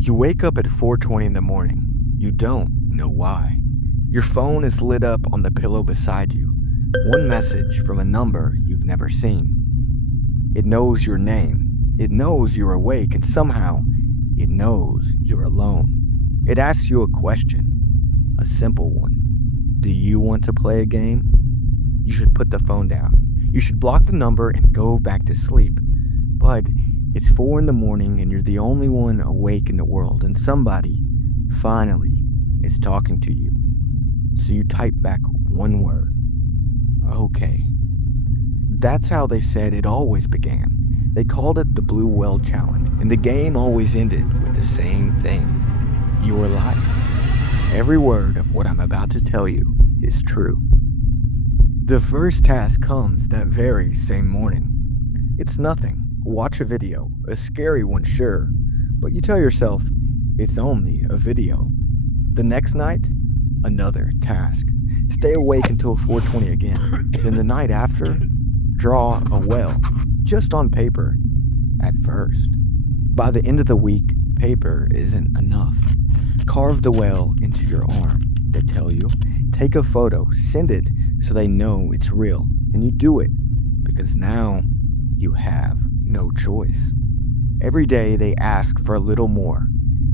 You wake up at 4:20 in the morning. You don't know why. Your phone is lit up on the pillow beside you. One message from a number you've never seen. It knows your name. It knows you're awake, and somehow it knows you're alone. It asks you a question, a simple one. Do you want to play a game? You should put the phone down. You should block the number and go back to sleep. But it's 4 in the morning and you're the only one awake in the world, and somebody, finally, is talking to you. So you type back one word. Okay. That's how they said it always began. They called it the Blue Whale Challenge, and the game always ended with the same thing. Your life. Every word of what I'm about to tell you is true. The first task comes that very same morning. It's nothing. Watch a video, a scary one, sure, but you tell yourself, it's only a video. The next night, another task. Stay awake until 4:20 again. Then the night after, draw a whale, just on paper, at first. By the end of the week, paper isn't enough. Carve the whale into your arm, they tell you. Take a photo, send it so they know it's real, and you do it because now you have no choice. Every day they ask for a little more.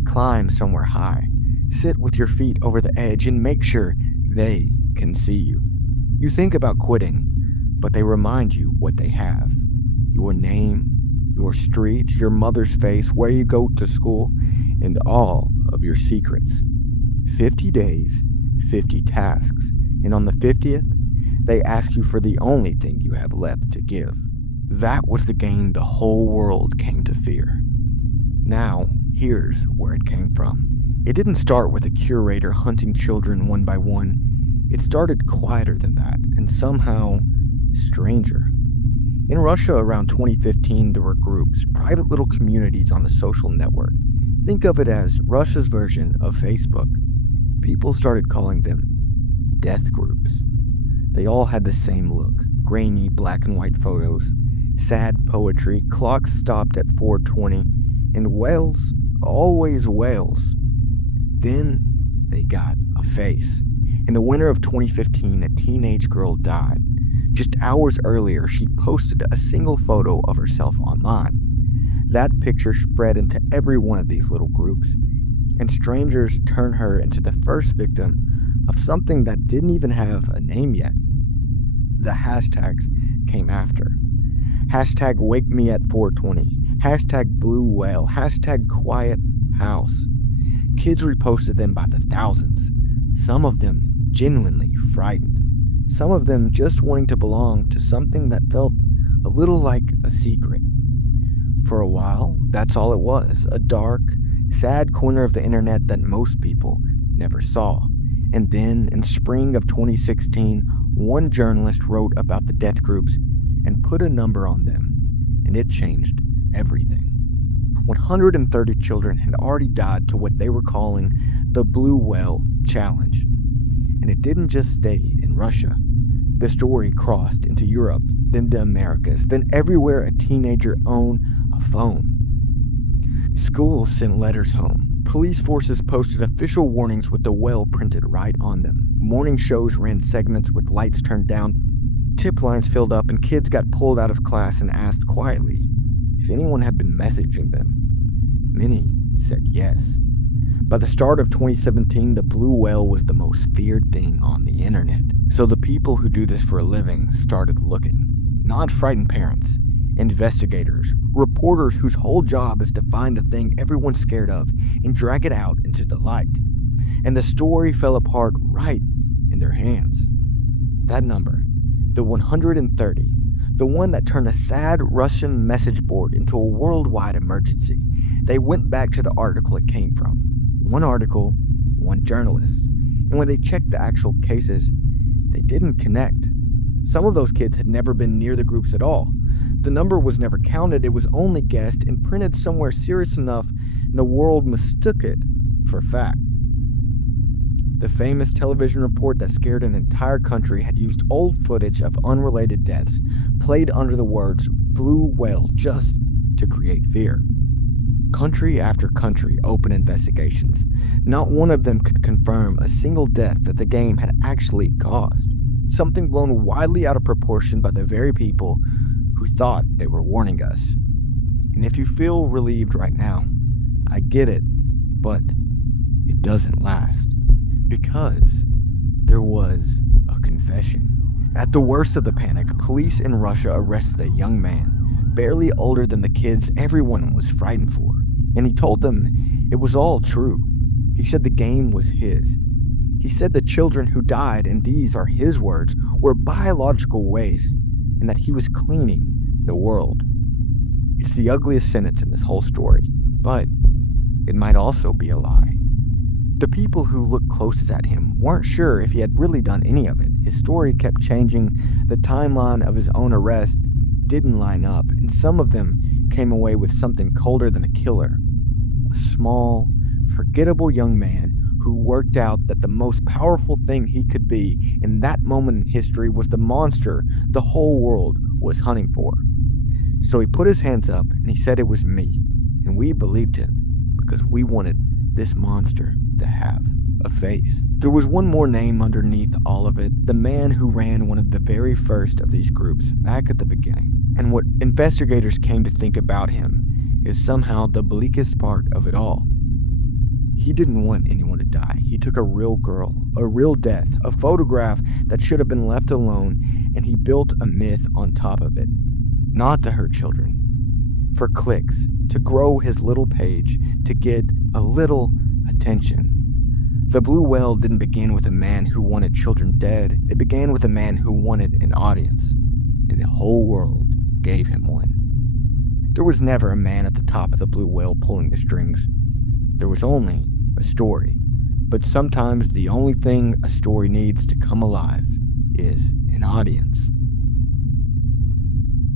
Climb somewhere high. Sit with your feet over the edge and make sure they can see you. You think about quitting, but they remind you what they have. Your name, your street, your mother's face, where you go to school, and all of your secrets. 50 days, 50 tasks, and on the 50th, they ask you for the only thing you have left to give. That was the game the whole world came to fear. Now, here's where it came from. It didn't start with a curator hunting children one by one. It started quieter than that, and somehow stranger. In Russia around 2015, there were groups, private little communities on a social network. Think of it as Russia's version of Facebook. People started calling them death groups. They all had the same look, grainy black and white photos, sad poetry, clocks stopped at 4:20, and whales, always whales. Then they got a face. In the winter of 2015, a teenage girl died. Just hours earlier, she posted a single photo of herself online. That picture spread into every one of these little groups, and strangers turned her into the first victim of something that didn't even have a name yet. The hashtags came after. Hashtag wake me at 4:20. Hashtag blue whale. Hashtag quiet house. Kids reposted them by the thousands. Some of them genuinely frightened. Some of them just wanting to belong to something that felt a little like a secret. For a while, that's all it was. A dark, sad corner of the internet that most people never saw. And then, in spring of 2016, one journalist wrote about the death groups and put a number on them, and it changed everything. 130 children had already died to what they were calling the Blue Whale Challenge. And it didn't just stay in Russia. The story crossed into Europe, then the Americas, then everywhere a teenager owned a phone. Schools sent letters home. Police forces posted official warnings with the whale printed right on them. Morning shows ran segments with lights turned down. Tip lines filled up, and kids got pulled out of class and asked quietly if anyone had been messaging them. Many said yes. By the start of 2017, the blue whale was the most feared thing on the internet. So the people who do this for a living started looking. Not frightened parents, investigators, reporters whose whole job is to find the thing everyone's scared of and drag it out into the light. And the story fell apart right in their hands. That number, the 130, the one that turned a sad Russian message board into a worldwide emergency. They went back to the article it came from. One article, one journalist. And when they checked the actual cases, they didn't connect. Some of those kids had never been near the groups at all. The number was never counted, it was only guessed and printed somewhere serious enough, and the world mistook it for fact. The famous television report that scared an entire country had used old footage of unrelated deaths, played under the words blue whale just to create fear. Country after country opened investigations. Not one of them could confirm a single death that the game had actually caused. Something blown widely out of proportion by the very people who thought they were warning us. And if you feel relieved right now, I get it, but it doesn't last. Because there was a confession. At the worst of the panic, police in Russia arrested a young man, barely older than the kids everyone was frightened for, and he told them it was all true. He said the game was his. He said the children who died, and these are his words, were biological waste, and that he was cleaning the world. It's the ugliest sentence in this whole story, but it might also be a lie. The people who looked closest at him weren't sure if he had really done any of it. His story kept changing, the timeline of his own arrest didn't line up, and some of them came away with something colder than a killer. A small, forgettable young man who worked out that the most powerful thing he could be in that moment in history was the monster the whole world was hunting for. So he put his hands up and he said it was me, and we believed him because we wanted this monster to have a face. There was one more name underneath all of it, the man who ran one of the very first of these groups back at the beginning. And what investigators came to think about him is somehow the bleakest part of it all. He didn't want anyone to die. He took a real girl, a real death, a photograph that should have been left alone, and he built a myth on top of it. Not to hurt children, for clicks, to grow his little page, to get a little attention. The Blue Whale didn't begin with a man who wanted children dead. It began with a man who wanted an audience, and the whole world gave him one. There was never a man at the top of the Blue Whale pulling the strings. There was only a story. But sometimes the only thing a story needs to come alive is an audience.